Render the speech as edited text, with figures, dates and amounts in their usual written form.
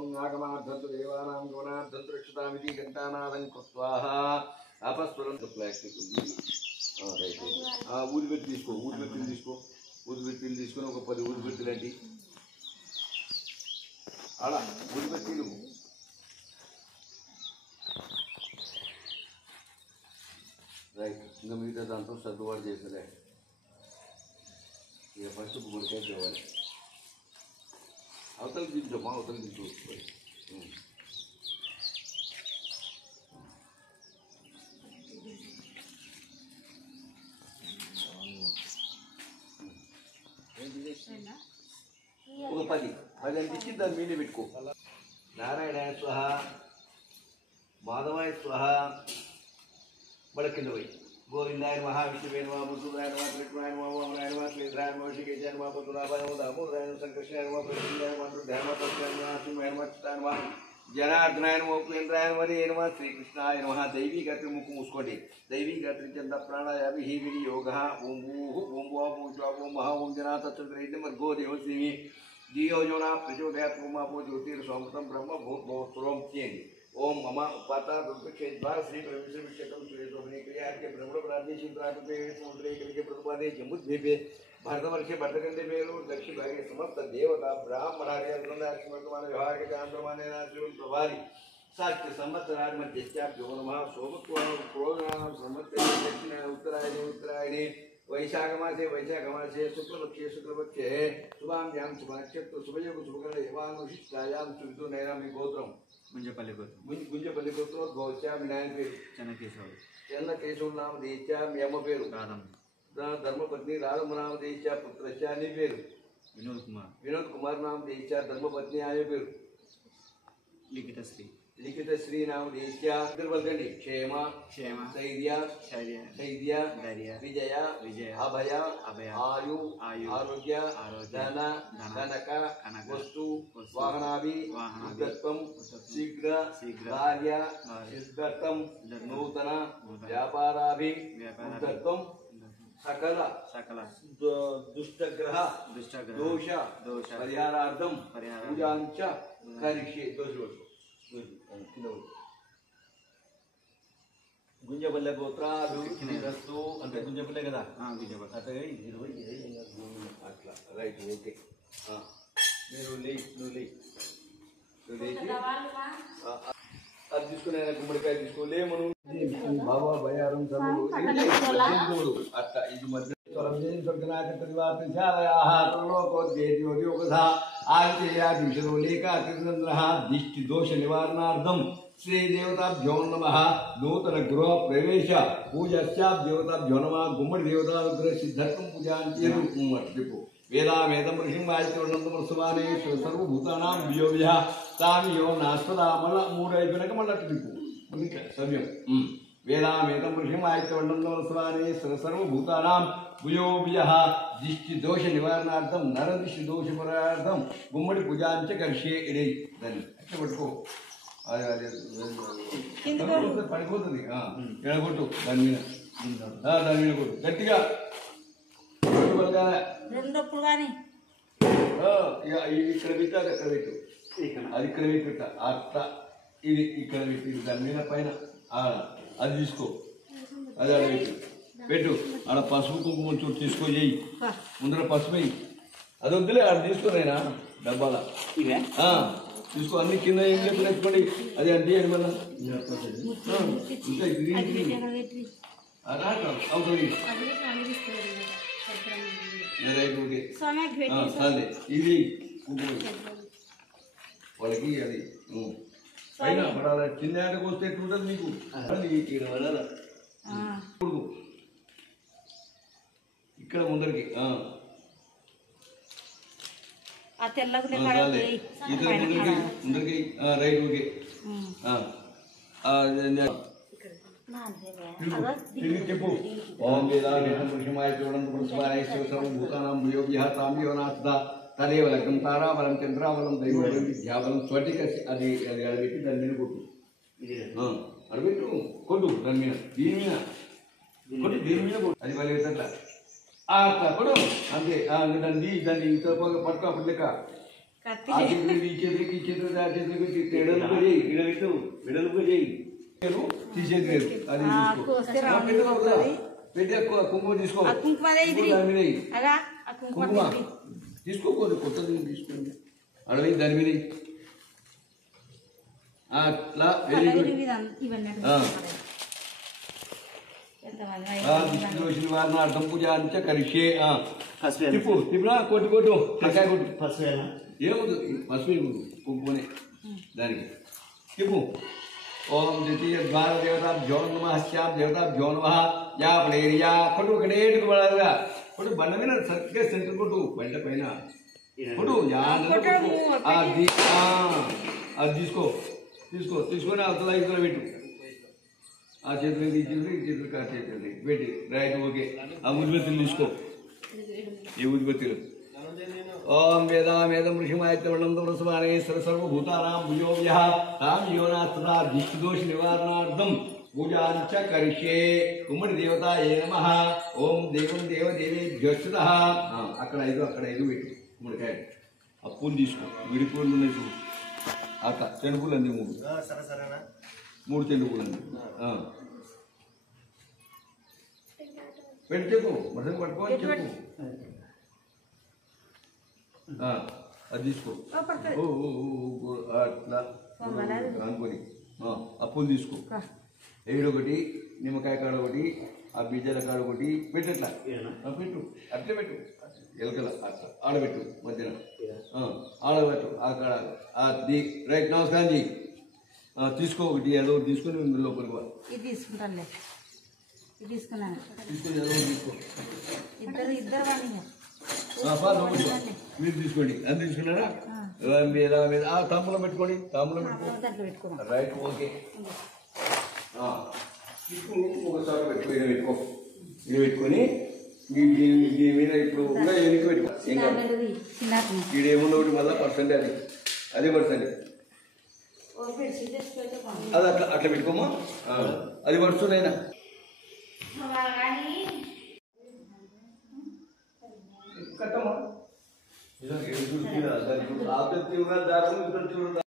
ఓం నాగమార్ధంతు దేవానాం గమనార్ధంతు రక్షతామితి గంటానాదం కృత్వా అపస్వరం ప్లాస్టిక్ ఉంది. రైట్. ఊదిబెత్తి తీసుకో, ఊదిబెత్తిలు తీసుకో, ఊదిబెత్తిలు తీసుకొని ఒక 10 ఊదిబెత్తిలు అండి. అలా ఊదిబెత్తిలు రైట్. ఇంకా మిగతా దాంతో సర్దుబాటు చేసలే. ఇక ఫస్ట్ గుడికాయ తేవాలి. అవతల దించమ్మా, అవతల దించు. ఒక 10 అనిపించి దాన్ని మీదే పెట్టుకో. నారాయణాయ స్వహ, మాధవాయ స్వహ, బడ కింద పోయి గోవిందాయ నమః, విష్ణువే నమః, మధుసూదనాయ నమః, కృష్ణాయ నమః, వామనాయ నమః, శ్రీధరాయ నమః, శ్రీకేశాయ నమః, పద్మనాభాయ నమః, దామోదరాయ నమః, సంకర్షణాయ నమః, ప్రసన్నాయ నమః, రుద్రాయ నమః, తస్యాయ నమః, సింహాయ నమః, చిత్తాయ నమః, జనార్దనాయ నమః, ఉపేంద్రాయ నమః, శ్రీకృష్ణాయ నమః. దైవీ గాత్రి ముక్కు మూసుకోండి. దైవీ గాత్రి చంద ప్రాణాయామి హి వినియోగ. ఓం భూః ఓం భువః ఓం స్వాహ ఓం మహా ఓం జనా తత్సవితుర్వరేణ్యం భర్గో దేవస్య ధీమహి ధియో యో నః ప్రచోదయాత్. ఓం అపో జ్యోతిర్సోమృతం బ్రహ్మ భూర్భువః చేయండి. ఓం మమ ఉపాత దుర్భిక్షేద్వార శ్రీ ప్రవిశ్వభిషేకం శ్రీతోమనేక్రియార్కే బ్రహ్మణ ప్రార్థేశి ప్రాకృతే సముద్రేకలికే ప్రతిపాదే జంబుద్వీపే భారతవర్షే భద్రకండే మేలు దక్షిణ భాగే సమస్త దేవత బ్రాహ్మణార్య వృందాశ్రమకమాన వ్యవహారిక ఆంధ్రమానేన ప్రభారి సాక్షి సంవత్సరాది మధ్యశ్చాభ్యో నమః. సోమత్వాం సంవత్సర దక్షిణ ఉత్తరాయణే వైశాఖమాసే వైశాఖమాసే శుక్లపక్షే శుక్లపక్షే శుభాంధ్యాం శుభనక్షత్ర శుభయోగ శుభకరణ యవానుషిష్టాయాం శుభితో నైనా. మీ గోత్రం గుంజపల్లి గోత్రం. గుంజపల్లి గోత్రం. గోత్యా మీ నాయన పేరు చెన్నకేశవుడు. చెన్నకేశవుడు నామదేశ్య. మీ అమ్మ పేరు ధర్మపత్ని రాధమ్మ నామదేశ్య. పుత్రశ్చ. నీ పేరు వినోద్ కుమార్. వినోద్ కుమార్ నామదేశ్య. ధర్మపత్ని ఆమె పేరు లిఖితశ్రీ. లిఖితశ్రీ నామదేశ్య. పలకండి. క్షేమ క్షేమ, ధైర్య ధైర్య, విజయ విజయ, అభయ అభయ, ఆయు ఆయు, ఆరోగ్య ఆరోగ్య, ధన ధనక వస్తు, వాహనాభి ఉద్ధత్వం, శీఘ్ర శీఘ్ర, కార్య సిద్ధత్వం, నూతన వ్యాపారాభి ఉద్ధత్వం, సకల సకల దుష్టగ్రహ దోష దోష పరిహారార్థం పూజాంచ కరిష్యే. గుంజపల్లె గోత్రాభివృద్ధిరస్తు అంటే గుంజపల్లె కదా. అట్లా రైట్. ఓకే. మీరు నువ్వు లేచి అది తీసుకునే గుమ్మడికాయ తీసుకోలే. మనం బాబా భయారం చదువు అట్లా ఇది మధ్య దిష్టి దోష నివారణార్థం శ్రీదేవతాభ్యో నమః. నూతన గృహ ప్రవేశ పూజశ్చాభ్యోతాభ్యో నమః. గుమ్మడి దేవతానుగ్రహ సిద్ధర్థం పూజాంతి. వేదావేదం ఋషిం వాయిత్యవర్ణంతమస్వానే సర్వభూతానాం వియోవ్య తామియో నాస్పదా. మళ్ళా 3 అయిపోయినాక మళ్ళీ అట్టు తిప్పు. సవ్యం. వేదావేదం ఋషిం వాయిత్యవర్ణంతమస్వానే సర్వభూతానాం భూయోవ్య. దిష్టి దోష నివారణార్థం నరదిష్టి దోష పరిహారార్థం గుమ్మడి పూజాంచ కరిష్యే. ఇదే దాన్ని అట్లా పట్టుకో. అదే అదే పడిపోతుంది. ఎడగొట్టు దాని మీద. దాని మీద కొట్టు గట్టిగా. రెండప్పుడు కానీ ఇక్కడ పెట్టు, అది అక్కడ పెట్టు. అది ఇక్కడ పెట్టు. అట్లా ఇది ఇక్కడ పెట్టు. దాని మీద పైన అది తీసుకో. అది ఆడ పెట్టు. పెట్టు. ఆడ పసుపు కుంకుమ చూడు తీసుకో. చెయ్యి ముందర పసుపు వేయి. అది వద్దులే, ఆడ తీసుకోనైనా డబ్బాల తీసుకో. అన్ని కింద ఏం చెప్పి నేర్చుకోండి. అది అంటే అది మళ్ళీ అవుతుంది. ఇది వాళ్ళకి అది పైన పడాలి. చిన్న ఆటకు వస్తే ఎట్లుంటుంది మీకు. ఇక్కడ ముందరికి ముందరికి రైట్. ఓకే. చెప్పు. ఓం వేదాంతమృషమాయత్వడంతమస్వానేశ్వరభూతానాం భూయోగ్య తాంబియో నాస్త తదేవ లగ్నం తారాబలం చంద్రాబలం దైవబలం విద్యాబలం స్ఫటిక. అది అది అడబెట్టి దాని మీద కొట్టు. అడబెట్టు కొట్టు. దాని మీద దీని మీద కొట్టు. దీని మీద కొట్టు. అది మళ్ళీ అట్లా కొడు అంతే. దాన్ని దాన్ని పట్టుకో. అప్పుడు లెక్క వెడల్పు చేయి తీసేది లేదు అది పెట్టే కుంకుమ తీసుకో కుంకుమ తీసుకోకూడదు కొత్తది తీసుకోండి అడవి దాని మీద అట్లా వెరీ గుడ్ విష్ణు వారిని అర్థం పూజ అంచ కరిషే తిప్పు తిప్పురా కొట్టు కొట్టు టెంకాయ కొట్టు ఏముంది పసుపు కుంకుమనే దానికి తిప్పు ఓం ద్వితీయ ద్వార దేవతాభ్యో నమః శ్యాం దేవతాభ్యో నమః యా ప్లేరియా కొట్టు ఒకటేటుకు పడాలిగా కొట్టు బండ మీద సరిగ్గా సెంటర్ కొట్టు బండ పైన కొట్టు అది తీసుకో తీసుకో తీసుకొని అవతల ఇతలో పెట్టు ఆ చేతులు ఈ చేతులు ఈ చేతులు ఆ చేతులు పెట్టి రైట్ ఓకే ఆ ఉద్బత్తులు తీసుకో ఈ ఉద్బత్తులు ఓం వేదామేదం ఋషిమాయత్యవర్ణంతమస్మానేశ్వర సర్వభూతానాం భుజోవ్యః తాం యోనాస్తథా దిష్టిదోష నివారణార్థం పూజాంచ కరిష్యే ఉమ్మడి దేవతాయే నమః ఓం దేవం దేవదేవేభ్యోస్తః అక్కడ ఐదు పెట్టు ఉమ్మడికాయ ఆ పూలు తీసుకో విడి పూలు ఉన్నాయి చూడు అక్క చెడుపులు అంది మూడు చెడుపులు అంది పెట్టి చెప్పు మటన్ పట్టుకోని చెప్పు అది తీసుకో అట్లా అనుకొని అప్పులు తీసుకో ఏడొకటి నిమ్మకాయ కాడ ఒకటి ఆ బీజాల కాడ ఒకటి పెట్టట్లా పెట్టు అట్లే పెట్టు ఎలకల అట్లా ఆడబెట్టు మధ్యన ఆడబెట్టు ఆ కాడ రైట్ నమస్కారం జీ తీసుకో ఒకటి ఏదో తీసుకొని లోపలికి ఇది తీసుకుంటాను తీసుకున్నాను తీసుకొని ఏదో తీసుకో ఇద్దరు మీరు తీసుకోండి అది తీసుకున్నారా మీద మీద తాంబూలం పెట్టుకోండి తాంబూలం పెట్టుకో రైట్ ఓకే ఒకసారి పెట్టుకో ఇది పెట్టుకో ఇది పెట్టుకొని దీని మీద ఇప్పుడు ఎనికి పెట్టుకో ఇది ఏముందో ఒకటి మళ్ళీ పర్సెంట్ అదే పర్సెంట్ అది అట్లా అట్లా పెట్టుకోమా అది పడుతుందైనా కట్టమ్మా ఇలా